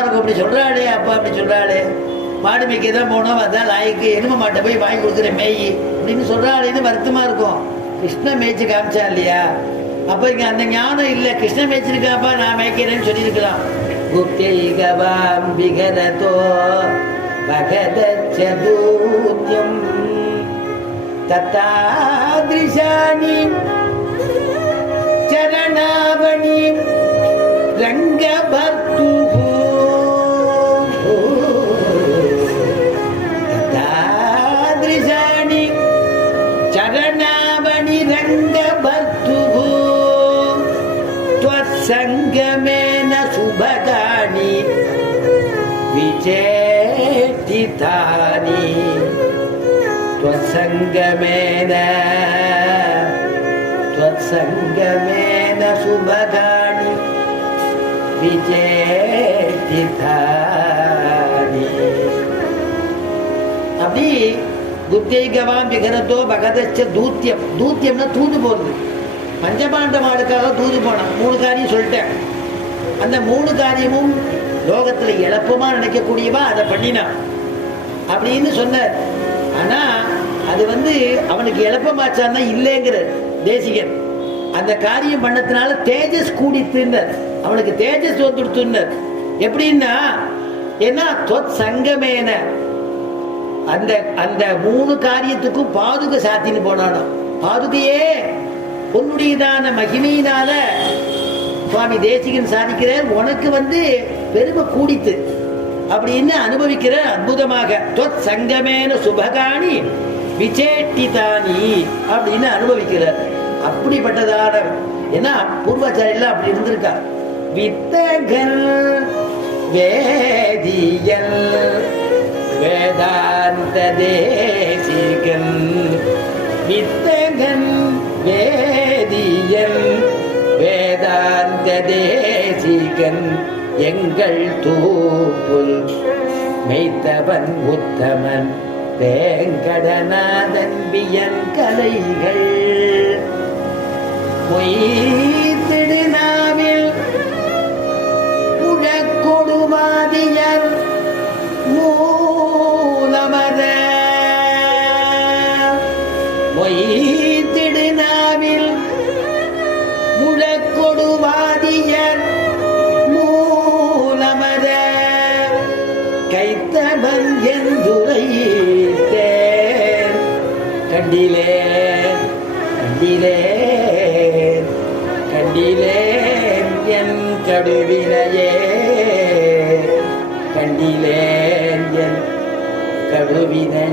இருக்கும். அப்படி சொல்றாளே அப்பா, அப்படி சொல்றாளே, மாடு மேய்க்க தான் போனோம், அதான் லாய்க்கு எரும மாட்டை போய் வாங்கி கொடுக்குறேன் மேய் அப்படின்னு சொல்றாளேன்னு வருத்தமா இருக்கும். கிருஷ்ணன் மேய்ச்சி காமிச்சா இல்லையா? அப்ப இங்க அந்த ஞானம் இல்லை. கிருஷ்ணன் மேய்ச்சிருக்காப்பா, நான் மேய்க்கிறேன்னு சொல்லியிருக்கலாம். குப்தைகவாம் விகரதோ பகதச்சதூத்யம் தத்தாத்ரிஷாணி சரணாவணி ரங்கபர்த்து தத்தாத்ரிஷாணி சரணாவணி ரங்கபர்த்து त्वत्सङ्गमेन सुभगानि विचेष्टितानि त्वत्सङ्गमेन सुभगानि विचेष्टितानि. அப்படி குப்தைகவாம் விகரத்தோ பகதச்ச தூத்தியம். தூத்தியம்னா தூது போறது. பஞ்சபாண்டவாளுக்காக தூது போனான். 3 காரியம் சொல்லிட்டேன். அந்த 3 காரியமும் லோகத்துல இழப்பமா நினைக்கக்கூடியவா அதை பண்ணினான் அப்படின்னு சொன்னார். ஆனா அது அவனுக்கு இழப்பமாச்சான்னா இல்லைங்கிற தேசிகன். அந்த காரியம் பண்ணதுனால தேஜஸ் கூடித்துன்னார். அவனுக்கு தேஜஸ் வந்துடுத்துன்னார். எப்படின்னா, ஏன்னா சங்கமேன அந்த அந்த 3 காரியத்துக்கும் பாதுகை சாத்தின்னு போனானோ. பாதுகையே உன்னுடையதான மகிமையினால சுவாமி தேசிகன் சாதிக்கிறார், உனக்கு பெருமை கூடித்து அப்படின்னு அனுபவிக்கிற அற்புதமாக. சங்கமேன சுபகாணி விசேட்டிதானி அப்படின்னு அனுபவிக்கிறார். அப்படிப்பட்டதான ஏன்னா பூர்வாச்சாரியெல்லாம் அப்படி இருந்திருக்கா. வித்தகன் வேதியல் வேதாந்த தேசிகன் வித்தகன் வேதியன் வேதாந்த தேசிகன் எங்கள் தூப்புல் மெய்த்தவன் உத்தமன் வேங்கடநாதன் வியன் கலைகள் மொய்த்திடுநாவில் உடற்கொடுவாதியர் மூலமத மொய்த்திடுநாவில் முழக்கொடுவாதியர் மூலமத கைத்தவன் என்றுரைத்தேன் கண்டிலேன் கண்டிலேன் கண்டிலேன் என் கடுவினையே கண்டிலேன் என் கடுவினை